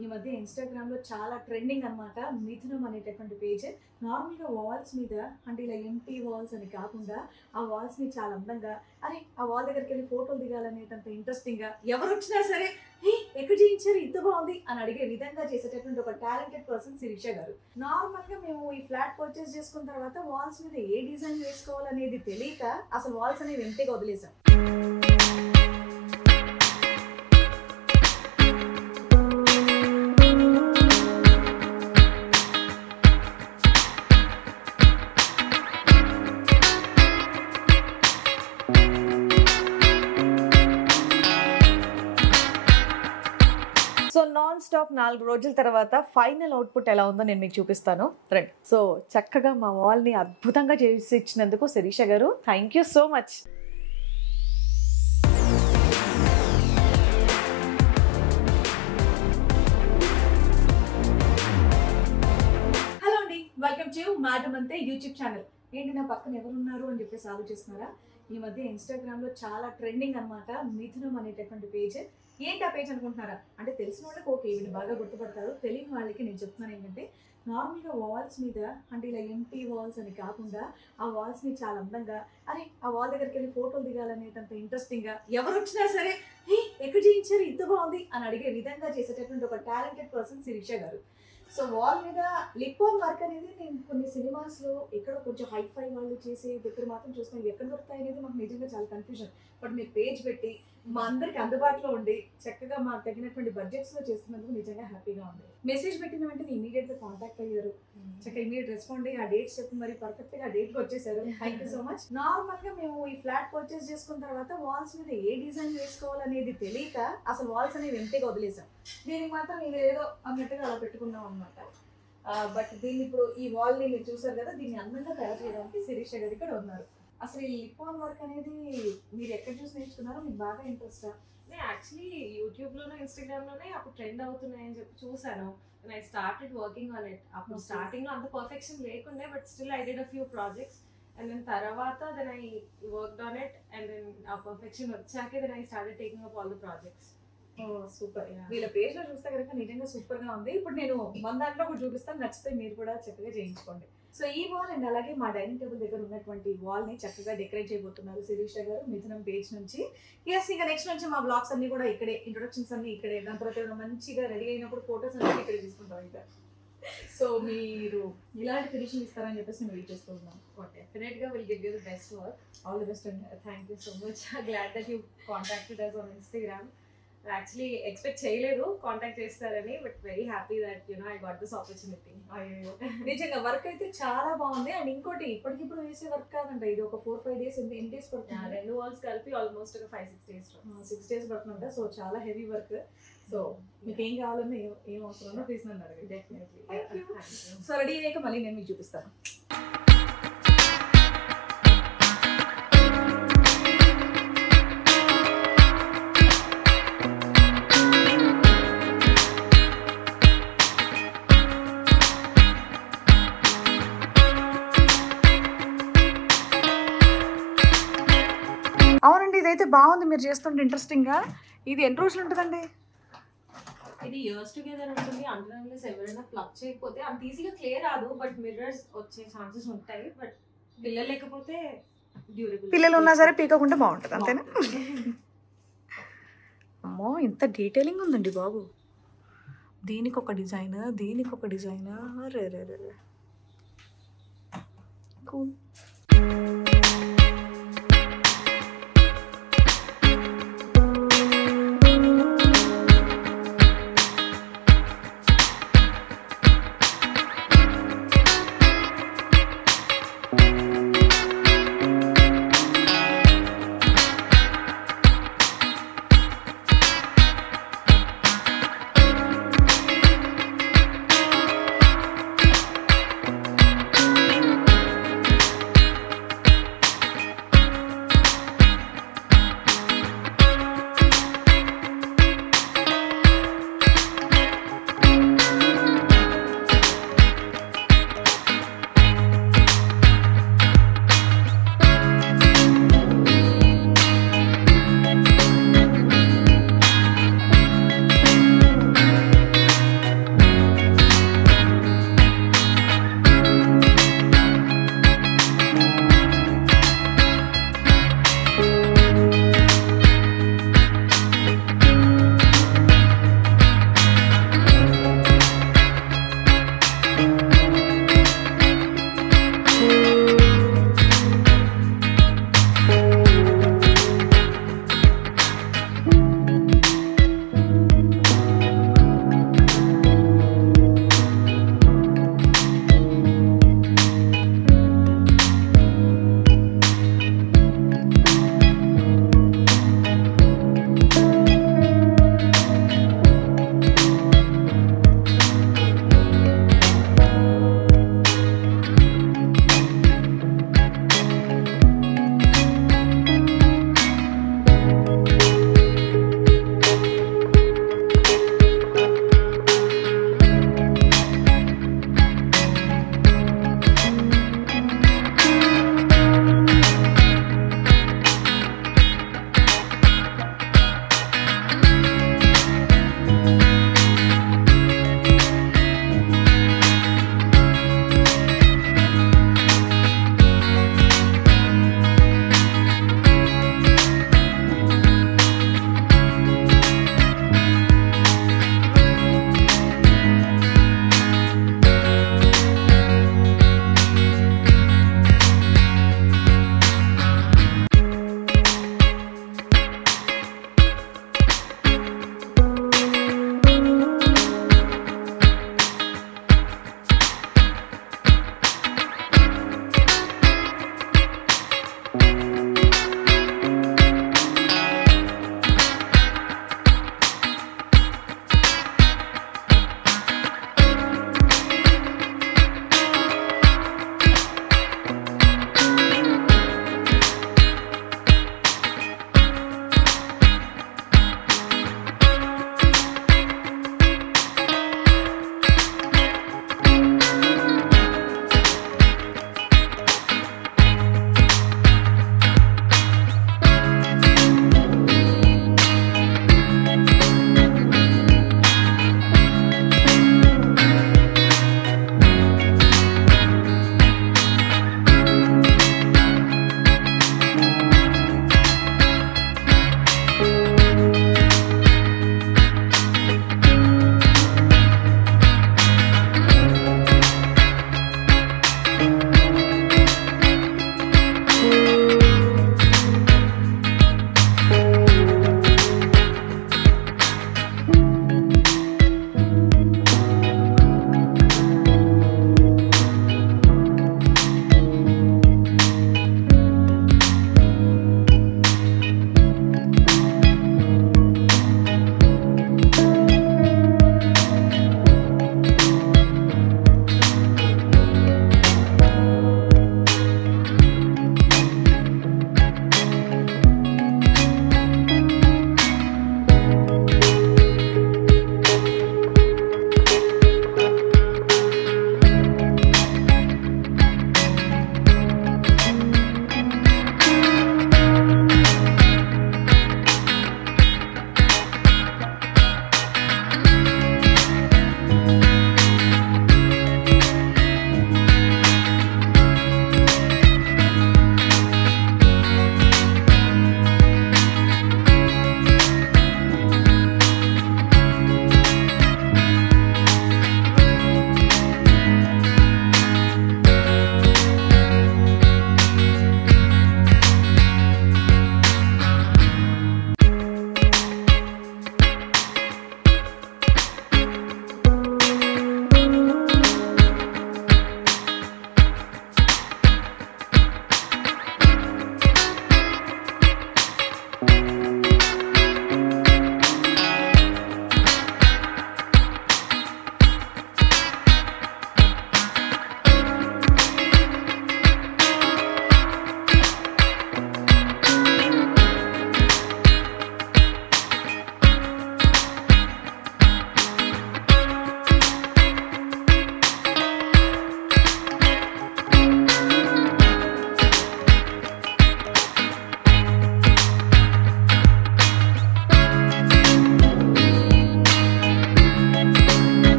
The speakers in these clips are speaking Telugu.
ఈ మధ్య ఇన్‌స్టాగ్రామ్‌లో చాలా ట్రెండింగ్ అన్నమాట. మిథునం అనేటటువంటి పేజ్. నార్మల్‌గా వాల్స్ మీద అంటే ఇలా ఎంప్టీ వాల్స్ అని కాకుండా ఆ వాల్స్‌ని చాలా అందంగా అరే ఆ వాల్ దగ్గరికెళ్ళి ఫోటోలు దిగాలనేటంత ఇంట్రెస్టింగ్‌గా ఎవరొచ్చినా సరే హే! ఎక్కడ చేయించారు ఇంత బాగుంది అని అడిగే విధంగా చేసేటటువంటి ఒక టాలెంటెడ్ పర్సన్ శిరీష గారు. నార్మల్‌గా మేము ఈ ఫ్లాట్ పర్చేస్ చేసుకున్న తర్వాత వాల్స్ మీద ఏ డిజైన్ వేసుకోవాలనేది తెలియక అసలు వాల్స్ అనేవి ఎంప్టీగా వదిలేసాం. సో నాన్ స్టాప్ 4 రోజుల తర్వాత ఫైనల్ అవుట్పుట్ ఎలా ఉందో నేను మీకు చూపిస్తాను రండి. సో చక్కగా మా వాల్ని అద్భుతంగా చేసి ఇచ్చినందుకు శిరీష గారు thank you so much. Hello అండి, వెల్కమ్ టు మేడం అంతే యూట్యూబ్ ఛానల్. ఏంటి నా పక్కన ఎవరున్నారు అని చెప్పేసి ఆలోచిస్తున్నారా? ఈ మధ్య ఇన్‌స్టాగ్రామ్‌లో చాలా ట్రెండింగ్ అన్నమాట మిథునం అనేటటువంటి పేజ్. ఏంటి ఆ పేజ్ అనుకుంటున్నారా? అంటే తెలిసిన వాళ్ళకి ఓకే వీళ్ళు బాగా గుర్తుపడతారు. తెలియని వాళ్ళకి నేను చెప్తున్నాను ఏంటంటే నార్మల్‌గా వాల్స్ మీద అంటే ఇలా ఎంప్టీ వాల్స్ అని కాకుండా ఆ వాల్స్‌ని చాలా అందంగా అరే ఆ వాల్ దగ్గరికెళ్ళి ఫోటోలు దిగాలనేటంత ఇంట్రెస్టింగ్‌గా ఎవరొచ్చినా సరే హే! ఎక్కడ చేయించారు ఇంత బాగుంది అని అడిగే విధంగా చేసేటటువంటి ఒక టాలెంటెడ్ పర్సన్ శిరీష గారు. సో వాల్ మీద లిప్ ఆన్ వర్క్ అనేది నేను కొన్ని సినిమాస్లో ఎక్కడో కొంచెం హైఫై వాళ్ళు చేసే దగ్గర మాత్రం చూస్తాను. ఇవి ఎక్కడ దొరుకుతాయి అనేది మాకు నిజంగా చాలా కన్ఫ్యూజన్. బట్ మీరు పేజ్ పెట్టి మా అందరికి అందుబాటులో ఉండి చక్కగా మాకు తగినటువంటి బడ్జెట్స్లో చేస్తున్నందుకు నిజంగా హ్యాపీగా ఉంది. మెసేజ్ పెట్టిన వెంటనే ఇమీడియట్గా కాంటాక్ట్ అయ్యారు. చక్కగా ఇమీడియట్ రెస్పాండ్ అయ్యి ఆ డేట్స్ చెప్పి మరి పర్ఫెక్ట్గా ఆ డేట్కి వచ్చేసారు. Thank you so much. నార్మల్గా మేము ఈ ఫ్లాట్ పర్చేస్ చేసుకున్న తర్వాత వాల్స్ మీద ఏ డిజైన్ వేసుకోవాలనేది తెలియక అసలు వాల్స్ అనేవి ఎంప్టీగా వదిలేసాం. దీనికి మాత్రం ఇది ఏదో అన్నట్టుగా అలా పెట్టుకున్నాం అనమాట. బట్ దీన్ని ఇప్పుడు ఈ వాల్ని మీరు చూసారు కదా, దీన్ని అందంగా తయారు చేయడానికి శిరీష గారు ఇక్కడ ఉన్నారు. అసలు ఈ లిప్ ఆన్ వర్క్ అనేది మీరు ఎక్కడ చూసి నేర్చుకున్నారో? మీకు బాగా ఇంట్రెస్టా? నేను యాక్చువల్లీ యూట్యూబ్లోనే ఇన్స్టాగ్రామ్లోనే అప్పుడు ట్రెండ్ అవుతున్నాయని చెప్పి చూసాను. And I started working on it. అప్పుడు స్టార్టింగ్లో అంత పర్ఫెక్షన్ లేకుండే, but still I did a few projects. And then తర్వాత then I worked on it. And then ఆ పర్ఫెక్షన్ వచ్చాకే then I started taking up all the projects. Super. వీళ్ళ పేజ్ లో చూస్తే కనుక నిజంగా సూపర్ గా ఉంది. ఇప్పుడు నేను మన దాంట్లో కూడా చూపిస్తాను, నచ్చితే మీరు కూడా చక్కగా చేయించుకోండి. సో ఈ వాల్ అండ్ అలాగే మా డైనింగ్ టేబుల్ దగ్గర ఉన్నటువంటి వాల్ ని చక్కగా డెకరేట్ చేయబోతున్నారు శిరీష గారు మిథునం పేజ్ నుంచి. ఇంకా నెక్స్ట్ నుంచి మా బ్లాగ్స్ అన్ని కూడా ఇక్కడే, ఇంట్రొడక్షన్స్ అన్ని ఇక్కడే, దాని తర్వాత మంచిగా రెడీ అయినప్పుడు ఫోటోస్ అన్ని ఇక్కడే తీసుకుంటాం. ఇంకా సో మీరు ఇలాంటి ఫినిషింగ్ ఇస్తారని చెప్పేసి మేము వెయిట్ చేస్తూ ఉన్నాం. డెఫినెట్గా will give you the best work. All the best అండి. Thank you so much. Glad that you contacted us on Instagram. Actually expect చేయలేదు కాంటాక్ట్ చేస్తారని, but very happy that you know I got this opportunity. అయ్యో నిజంగా వర్క్ అయితే చాలా బాగుంది. అండ్ ఇంకోటి ఇప్పటికిప్పుడు వేసే వర్క్ కాదంట, ఇది ఒక 4-5 days ఎన్ని డేస్ పడుతుంది? 2 వాల్స్ కలిపి ఆల్మోస్ట్ ఒక 5-6 days. 6 days పడుతుందంట. సో చాలా హెవీ వర్క్. సో మీకు ఏం కావాలన్నా ఏం అవసరమో ప్లీజ్ నన్ను అడగండి. డెఫినెట్లీ. సో రెడీ అయ్యాక మళ్ళీ నేను మీకు చూపిస్తాను. అవునండి, ఇదైతే బాగుంది మీరు చేస్తుంటే ఇంట్రెస్టింగ్గా. ఇది ఎన్ని రోజులు ఉంటుందండి? ఇది ఇయర్స్ టుగెదర్ ఉంటుంది. అండర్లైన్స్ ఎవరైనా ప్లగ్ చేయకపోతే అంత ఈజీగా క్లియర్ రాదు, బట్ మిర్రర్స్ వచ్చే ఛాన్సెస్ ఉంటాయి. బట్ పిల్లలు లేకపోతే డ్యూరబుల్. పిల్లలు ఉన్నా సరే పీకకుండా బాగుంటుంది అంతేనా? అమ్మో ఇంత డీటెయిలింగ్ ఉందండి బాబు. దీనికి ఒక డిజైన్, దీనికి ఒక డిజైన్. రే రే రే రే కూల్.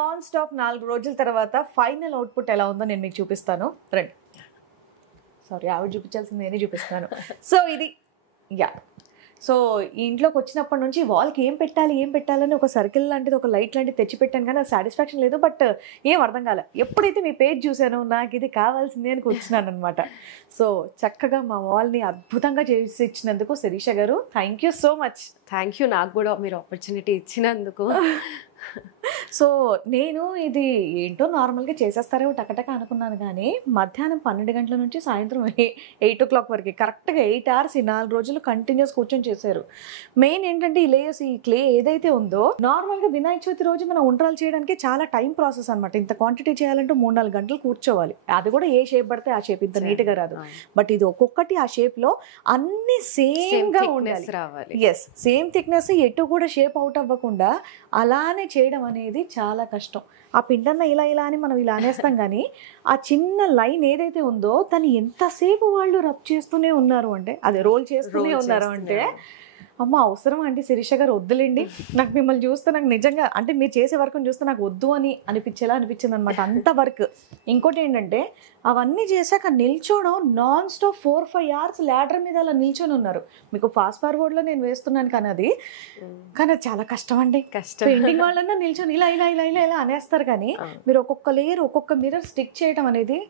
నాన్ స్టాప్ 4 రోజుల తర్వాత ఫైనల్ అవుట్పుట్ ఎలా ఉందో నేను మీకు చూపిస్తాను. రండి. సారీ, ఆవిడ చూపించాల్సింది నేనే చూపిస్తాను. సో ఇది యా. సో ఈ ఇంట్లోకి వచ్చినప్పటి నుంచి వాల్కి ఏం పెట్టాలని ఒక సర్కిల్ లాంటిది, ఒక లైట్ లాంటిది తెచ్చి పెట్టాను, కానీ అది సాటిస్ఫాక్షన్ లేదు. బట్ ఏం అర్థం కాలే. ఎప్పుడైతే మీ పేజ్ చూసానో నాకు ఇది కావాల్సిందే అని కూర్చున్నాను అనమాట. సో చక్కగా మా వాల్ని అద్భుతంగా చేసి ఇచ్చినందుకు శిరీష గారు thank you so much. Thank you, నాకు కూడా మీరు ఆపర్చునిటీ ఇచ్చినందుకు. సో నేను ఇది ఏంటో నార్మల్గా చేసేస్తారేమో టకటక అనుకున్నాను, కానీ మధ్యాహ్నం 12 గంటల నుంచి సాయంత్రం 8 o'clock వరకు కరెక్ట్గా 8 hours ఈ 4 రోజులు కంటిన్యూస్ కూర్చొని చేశారు. మెయిన్ ఏంటంటే ఈ లేయర్స్, ఈ క్లే ఏదైతే ఉందో, నార్మల్గా వినాయక చవితి రోజు మనం ఉండ్రాలు చేయడానికి చాలా టైం ప్రాసెస్ అనమాట. ఇంత క్వాంటిటీ చేయాలంటే 3-4 గంటలు కూర్చోవాలి. అది కూడా ఏ షేప్ పడితే ఆ షేప్, ఇంత నీట్గా రాదు. బట్ ఇది ఒక్కొక్కటి ఆ షేప్లో అన్ని సేమ్గా ఉండాలి. ఎస్, సేమ్ థిక్నెస్, ఎటు కూడా షేప్ అవుట్ అవ్వకుండా అలానే చేయడం అనేది చాలా కష్టం. ఆ పిండన్న ఇలా అని మనం ఇలా అనేస్తాం, కానీ ఆ చిన్న లైన్ ఏదైతే ఉందో దాన్ని ఎంతసేపు వాళ్ళు రబ్ చేస్తూనే ఉన్నారు అంటే, అదే రోల్ చేస్తూనే ఉన్నారు అంటే, అమ్మ అవసరం అంటే శిరీష గారు వద్దులేండి. నాకు మిమ్మల్ని చూస్తే నాకు నిజంగా అంటే మీరు చేసే వర్క్ చూస్తే నాకు వద్దు అని అనిపించింది అనమాట, అంత వర్క్. ఇంకోటి ఏంటంటే అవన్నీ చేశాక నిల్చోవడం నాన్ స్టాప్ 4-5 hours ల్యాడర్ మీద అలా నిల్చొని ఉన్నారు. మీకు ఫాస్ట్ ఫార్వర్డ్లో నేను వేస్తున్నాను, కానీ అది చాలా కష్టం అండి. పెయింటింగ్ వాళ్ళన్నా నిల్చొని ఇలా అనేస్తారు, కానీ మీరు ఒక్కొక్క లేయర్, ఒక్కొక్క మిర్రర్ స్టిక్ చేయడం అనేది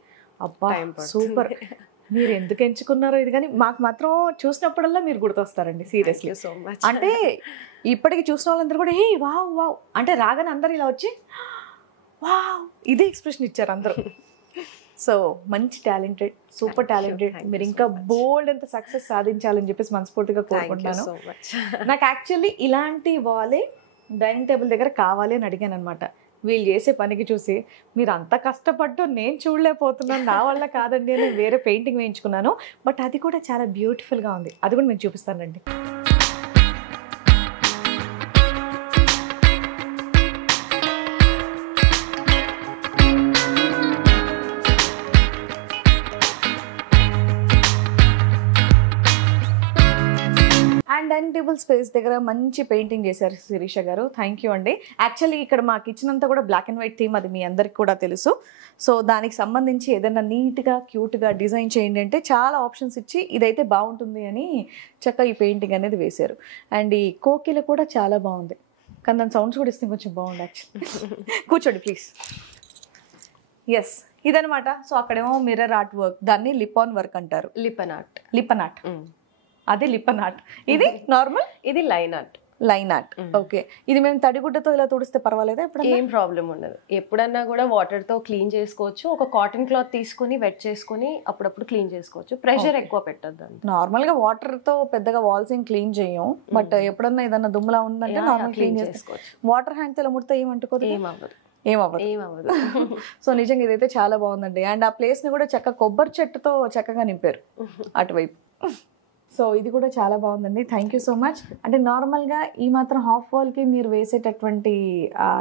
అబ్బా సూపర్. మీరు ఎందుకు ఎంచుకున్నారో ఇది, కానీ మాకు మాత్రం చూసినప్పుడల్లా మీరు గుర్తొస్తారండి సీరియస్లీ. So much. అంటే ఇప్పటికి చూసిన వాళ్ళందరూ కూడా హే వావ్ వావ్ అంటే రాగానే అందరు ఇలా వచ్చి వావ్ ఇదే ఎక్స్ప్రెషన్ ఇచ్చారు అందరూ. సో మంచి టాలెంటెడ్, సూపర్ టాలెంటెడ్. మీరు ఇంకా బోల్డ్ అంత సక్సెస్ సాధించాలని చెప్పేసి మనస్ఫూర్తిగా కోరుకుంటున్నాను. నాకు యాక్చువల్లీ ఇలాంటి వాలే డైనింగ్ టేబుల్ దగ్గర కావాలి అని అడిగాను అనమాట. వీళ్ళు చేసే పనికి చూసి మీరు అంత కష్టపడ్డో నేను చూడలేకపోతున్నాను, నా వల్ల కాదండి అని వేరే పెయింటింగ్ వేయించుకున్నాను. బట్ అది కూడా చాలా బ్యూటిఫుల్గా ఉంది, అది కూడా మీకు చూపిస్తానండి. అండ్ డైనింగ్ టేబుల్ స్పేస్ దగ్గర మంచి పెయింటింగ్ చేశారు శిరీష గారు, థ్యాంక్ యూ అండి. యాక్చువల్లీ ఇక్కడ మా కిచెన్ అంతా కూడా బ్లాక్ అండ్ వైట్ థీమ్, అది మీ అందరికి కూడా తెలుసు. సో దానికి సంబంధించి ఏదైనా నీట్గా క్యూట్గా డిజైన్ చేయండి అంటే చాలా ఆప్షన్స్ ఇచ్చి ఇదైతే బాగుంటుంది అని చక్కగా ఈ పెయింటింగ్ అనేది వేశారు. అండ్ ఈ కోకిల కూడా చాలా బాగుంది, కానీ దాని సౌండ్స్ కూడా ఇస్తే కొంచెం బాగుంది యాక్చువల్లీ. కూర్చోండి ప్లీజ్. ఎస్, ఇదనమాట. సో అక్కడేమో మిర్రర్ ఆర్ట్ వర్క్, దాన్ని లిపాన్ వర్క్ అంటారు. లిపన్ ఆర్ట్ అదే లిపన్ ఆర్ట్. ఇది నార్మల్, ఇది లైన్ ఆర్ట్. ఓకే, ఇది మేము తడిగుడ్డతో ఇలా తుడిస్తే పర్వాలేదా? ఇప్పుడు ఏం ప్రాబ్లం ఉండదు. ఎప్పుడన్నా కూడా వాటర్ తో క్లీన్ చేసుకోవచ్చు. ఒక కాటన్ క్లాత్ తీసుకుని వెట్ చేసుకుని అప్పుడప్పుడు క్లీన్ చేసుకోవచ్చు. ప్రెషర్ ఎక్కువ పెట్టద్దు. నార్మల్ గా వాటర్ తో పెద్దగా వాల్స్ ఏం క్లీన్ చేయం, బట్ ఎప్పుడన్నా ఏదన్నా దుమ్ములా ఉందంటే నార్మల్ క్లీన్ చేసుకోవచ్చు. వాటర్ హ్యాండ్ తో ఇలా ముడితే ఏమంటుకోదు, ఏమవ్వదు. సో నిజంగా ఇదైతే చాలా బాగుందండి. అండ్ ఆ ప్లేస్ ని కూడా చక్కగా కొబ్బరి చెట్టుతో చక్కగా నింపారు అటువైపు. సో ఇది కూడా చాలా బాగుందండి, థ్యాంక్ యూ సో మచ్. అంటే నార్మల్గా ఈ మాత్రం హాఫ్ వాల్కి మీరు వేసేటటువంటి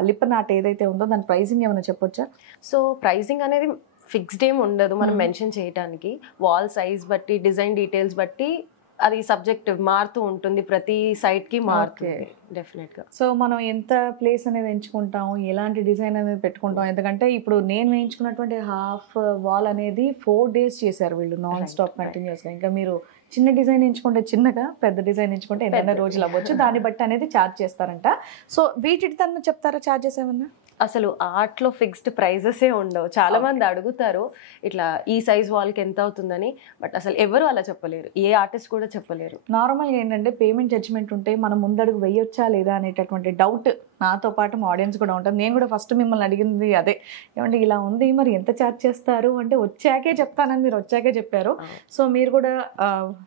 లిపన్ ఆర్ట్ ఏదైతే ఉందో దాని ప్రైసింగ్ ఏమైనా చెప్పొచ్చా? సో ప్రైసింగ్ అనేది ఫిక్స్డ్ ఏం ఉండదు మనం మెన్షన్ చేయడానికి. వాల్ సైజ్ బట్టి, డిజైన్ డీటెయిల్స్ బట్టి అది సబ్జెక్టివ్ మారుతూ ఉంటుంది, ప్రతి సైట్ కి మారుతుంది డెఫినెట్ గా. సో మనం ఎంత ప్లేస్ అనేది ఎంచుకుంటాం, ఎలాంటి డిజైన్ అనేది పెట్టుకుంటాం, ఎందుకంటే ఇప్పుడు నేను వేయించుకున్నటువంటి హాఫ్ వాల్ అనేది 4 days చేశారు వీళ్ళు నాన్ స్టాప్ కంటిన్యూస్ గా. ఇంకా మీరు చిన్న డిజైన్ ఎంచుకుంటే చిన్నగా, పెద్ద డిజైన్ ఎంచుకుంటే ఎన్నైనా రోజులు అవ్వచ్చు, దాన్ని బట్టి అనేది ఛార్జ్ చేస్తారంట. సో వీటి తను చెప్తారా ఛార్జెస్ ఏమన్నా? అసలు ఆర్ట్ లో ఫిక్స్డ్ ప్రైజెసే ఉండవు. చాలా మంది అడుగుతారు ఇట్లా ఈ సైజ్ వాళ్ళకి ఎంత అవుతుందని, బట్ అసలు ఎవరు అలా చెప్పలేరు, ఏ ఆర్టిస్ట్ కూడా చెప్పలేరు. నార్మల్గా ఏంటంటే పేమెంట్ జడ్జ్మెంట్ ఉంటే మనం ముందడుగు వేయొచ్చా లేదా అనేటటువంటి డౌట్ నాతో పాటు మా ఆడియన్స్ కూడా ఉంటుంది. నేను కూడా ఫస్ట్ మిమ్మల్ని అడిగింది అదే, ఏమంటే ఇలా ఉంది మరి ఎంత ఛార్జ్ చేస్తారు అంటే వచ్చాకే చెప్తానని మీరు వచ్చాకే చెప్పారు. సో మీరు కూడా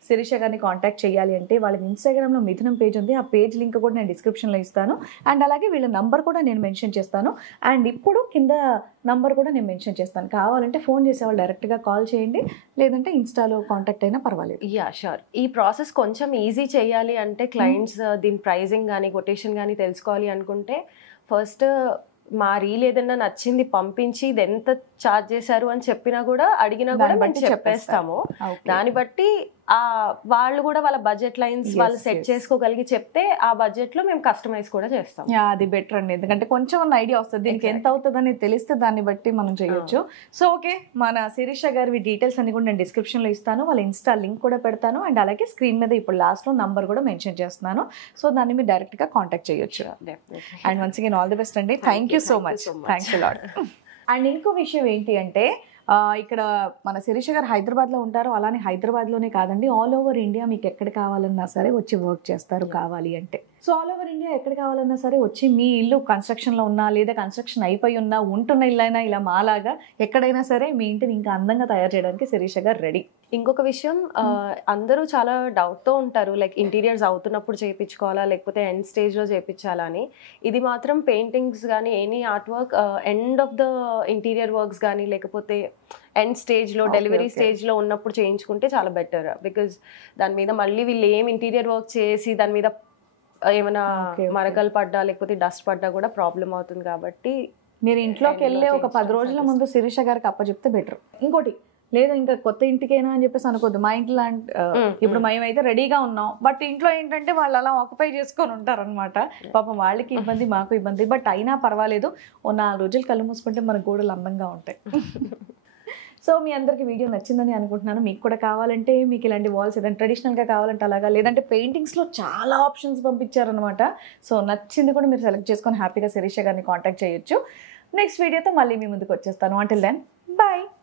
శిరీష గారిని కాంటాక్ట్ చేయాలి అంటే వాళ్ళకి ఇన్స్టాగ్రామ్లో మిథునం పేజ్ ఉంది, ఆ పేజ్ లింక్ కూడా నేను డిస్క్రిప్షన్లో ఇస్తాను. అండ్ అలాగే వీళ్ళ నంబర్ కూడా నేను మెన్షన్ చేస్తాను. అండ్ ఇప్పుడు కింద నంబర్ కూడా నేను మెన్షన్ చేస్తాను, కావాలంటే ఫోన్ చేసేవాళ్ళు డైరెక్ట్గా కాల్ చేయండి, లేదంటే ఇన్స్టాలో కాంటాక్ట్ అయినా పర్వాలేదు. Yeah sure. ఈ ప్రాసెస్ కొంచెం ఈజీ చేయాలి అంటే క్లయింట్స్ దీని ప్రైజింగ్ కానీ కొటేషన్ కానీ తెలుసుకోవాలి అనుకుంటే ఫస్ట్ మా రీల్ ఏదైనా నచ్చింది పంపించి ఇది ఎంత చార్జ్ చేశారు అని చెప్పినా కూడా అడిగినా కూడా దాన్ని మేము బట్టి చెప్పేస్తాము. Okay. దాన్ని బట్టి వాళ్ళు కూడా వాళ్ళ బడ్జెట్ లైన్స్ వాళ్ళు సెట్ చేసుకోగలిగి చెప్తే ఆ బడ్జెట్ లో మేము కస్టమైజ్ కూడా చేస్తాం. అది బెటర్ అండి, ఎందుకంటే కొంచెం ఉన్న ఐడియా వస్తుంది, దీనికి ఎంత అవుతుందని తెలిస్తే దాన్ని బట్టి మనం చేయొచ్చు. సో ఓకే, మన శిరీష గారి డీటెయిల్స్ అన్ని కూడా నేను డిస్క్రిప్షన్ లో ఇస్తాను, వాళ్ళ ఇన్స్టా లింక్ కూడా పెడతాను, అండ్ అలాగే స్క్రీన్ మీద ఇప్పుడు లాస్ట్ లో నంబర్ కూడా మెన్షన్ చేస్తున్నాను. సో దాన్ని మీరు డైరెక్ట్ గా కాంటాక్ట్ చేయొచ్చు. And once again all the best అండి. Thank you so much. Thanks a lot. And ఇంకో విషయం ఏంటి అంటే ఇక్కడ మన శిరీష గారు హైదరాబాద్లో ఉంటారు, అలానే హైదరాబాద్లోనే కాదండి, ఆల్ ఓవర్ ఇండియా మీకు ఎక్కడ కావాలన్నా సరే వచ్చి వర్క్ చేస్తారు కావాలి అంటే. సో ఆల్ ఓవర్ ఇండియా ఎక్కడ కావాలన్నా సరే వచ్చి మీ ఇల్లు కన్స్ట్రక్షన్లో ఉన్నా లేదా కన్స్ట్రక్షన్ అయిపోయి ఉన్నా, ఉంటున్న ఇల్లైనా ఇలా మాలాగా ఎక్కడైనా సరే మీ ఇంటిని ఇంకా అందంగా తయారు చేయడానికి శిరీష గారు రెడీ. ఇంకొక విషయం, అందరూ చాలా డౌట్తో ఉంటారు, లైక్ ఇంటీరియర్స్ అవుతున్నప్పుడు చేయించుకోవాలా లేకపోతే ఎండ్ స్టేజ్లో చేయించాలా అని. ఇది మాత్రం పెయింటింగ్స్ కానీ any art work end of the interior works కానీ లేకపోతే ఎండ్ స్టేజ్లో డెలివరీ స్టేజ్లో ఉన్నప్పుడు చేయించుకుంటే చాలా బెటర్. బికాజ్ దాని మీద మళ్ళీ వీళ్ళు ఏం ఇంటీరియర్ వర్క్ చేసి దాని మీద ఏమైనా మరకలు పడ్డా లేకపోతే డస్ట్ పడ్డా కూడా ప్రాబ్లం అవుతుంది. కాబట్టి మీరు ఇంట్లోకి వెళ్ళే ఒక 10 రోజుల ముందు శిరీష గారికి అప్పచెప్తే బెటర్. ఇంకోటి లేదా ఇంకా కొత్త ఇంటికైనా అని చెప్పేసి అనుకోద్దు, మా ఇంట్లో ఇప్పుడు మేమైతే రెడీగా ఉన్నాం, బట్ ఇంట్లో ఏంటంటే వాళ్ళు అలా ఆక్యుపై చేసుకొని ఉంటారనమాట. పాపం వాళ్ళకి ఇబ్బంది, మాకు ఇబ్బంది, బట్ అయినా పర్వాలేదు, ఓ 4 రోజులు కళ్ళు మూసుకుంటే మన గోడలు అందంగా ఉంటాయి. సో మీ అందరికి వీడియో నచ్చిందని అనుకుంటున్నాను. మీకు కూడా కావాలంటే మీకు ఇలాంటి వాల్స్ ఏదైనా ట్రెడిషనల్గా కావాలంటే అలాగా, లేదంటే పెయింటింగ్స్లో చాలా ఆప్షన్స్ పంపించారనమాట. సో నచ్చింది కూడా మీరు సెలెక్ట్ చేసుకొని హ్యాపీగా శిరీష గారిని కాంటాక్ట్ చేయొచ్చు. నెక్స్ట్ వీడియోతో మళ్ళీ మీ ముందుకు వచ్చేస్తాను. Until then bye.